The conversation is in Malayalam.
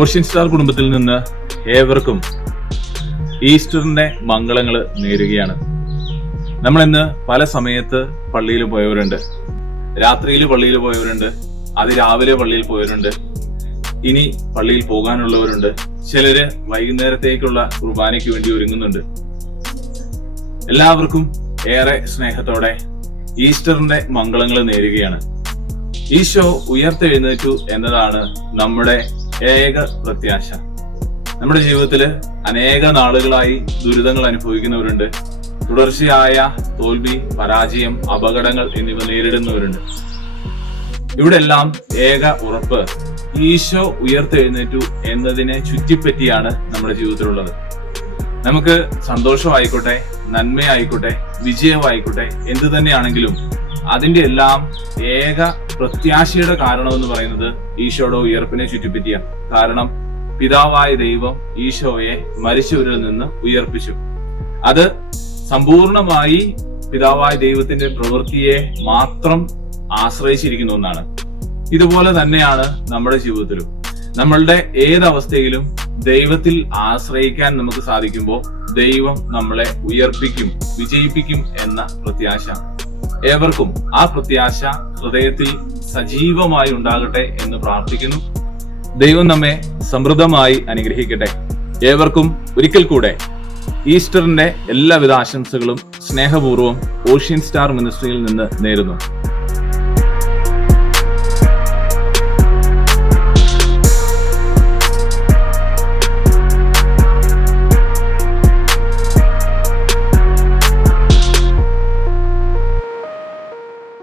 ഓഷ്യൻ സ്റ്റാർ കുടുംബത്തിൽ നിന്ന് ഏവർക്കും ഈസ്റ്ററിന്റെ മംഗളങ്ങൾ നേരുകയാണ്. നമ്മൾ ഇന്ന് പല സമയത്ത് പള്ളിയിൽ പോയവരുണ്ട്, രാത്രിയിൽ പള്ളിയിൽ പോയവരുണ്ട്, അതിരാവിലെ പള്ളിയിൽ പോയവരുണ്ട്, ഇനി പള്ളിയിൽ പോകാനുള്ളവരുണ്ട്, ചിലര് വൈകുന്നേരത്തേക്കുള്ള കുർബാനയ്ക്ക് വേണ്ടി ഒരുങ്ങുന്നുണ്ട്. എല്ലാവർക്കും ഏറെ സ്നേഹത്തോടെ ഈസ്റ്ററിന്റെ മംഗളങ്ങൾ നേരുകയാണ്. ഈശോ ഉയർത്തെഴുന്നേറ്റു എന്നതാണ് നമ്മുടെ ഏക പ്രത്യാശ. നമ്മുടെ ജീവിതത്തില് അനേക നാളുകളായി ദുരിതങ്ങൾ അനുഭവിക്കുന്നവരുണ്ട്, തുടർച്ചയായ തോൽവി, പരാജയം, അപകടങ്ങൾ എന്നിവ നേരിടുന്നവരുണ്ട്. ഇവിടെ എല്ലാം ഏക ഉറപ്പ് ഈശോ ഉയർത്തെഴുന്നേറ്റു എന്നതിനെ ചുറ്റിപ്പറ്റിയാണ് നമ്മുടെ ജീവിതത്തിലുള്ളത്. നമുക്ക് സന്തോഷമായിക്കോട്ടെ, നന്മയായിക്കോട്ടെ, വിജയമായിക്കോട്ടെ, എന്തു തന്നെയാണെങ്കിലും അതിന്റെ എല്ലാം ഏക പ്രത്യാശയുടെ കാരണം എന്ന് പറയുന്നത് ഈശോയുടെ ഉയർപ്പിനെ ചുറ്റിപ്പറ്റിയ. കാരണം പിതാവായ ദൈവം ഈശോയെ മരിച്ചവരിൽ നിന്ന് ഉയർപ്പിച്ചു. അത് സമ്പൂർണമായി പിതാവായ ദൈവത്തിന്റെ പ്രവൃത്തിയെ മാത്രം ആശ്രയിച്ചിരിക്കുന്ന ഒന്നാണ്. ഇതുപോലെ തന്നെയാണ് നമ്മുടെ ജീവിതത്തിലും. നമ്മളുടെ ഏതവസ്ഥയിലും ദൈവത്തിൽ ആശ്രയിക്കാൻ നമുക്ക് സാധിക്കുമ്പോൾ ദൈവം നമ്മളെ ഉയർപ്പിക്കും, വിജയിപ്പിക്കും എന്ന പ്രത്യാശ. ഏവർക്കും ആ പ്രത്യാശ ഹൃദയത്തിൽ സജീവമായി ഉണ്ടാകട്ടെ എന്ന് പ്രാർത്ഥിക്കുന്നു. ദൈവം നമ്മെ സമൃദ്ധമായി അനുഗ്രഹിക്കട്ടെ. ഏവർക്കും ഒരിക്കൽ കൂടെ ഈസ്റ്ററിന്റെ എല്ലാവിധ ആശംസകളും സ്നേഹപൂർവ്വം ഓഷ്യൻ സ്റ്റാർ മിനിസ്ട്രിയിൽ നിന്ന് നേരുന്നു.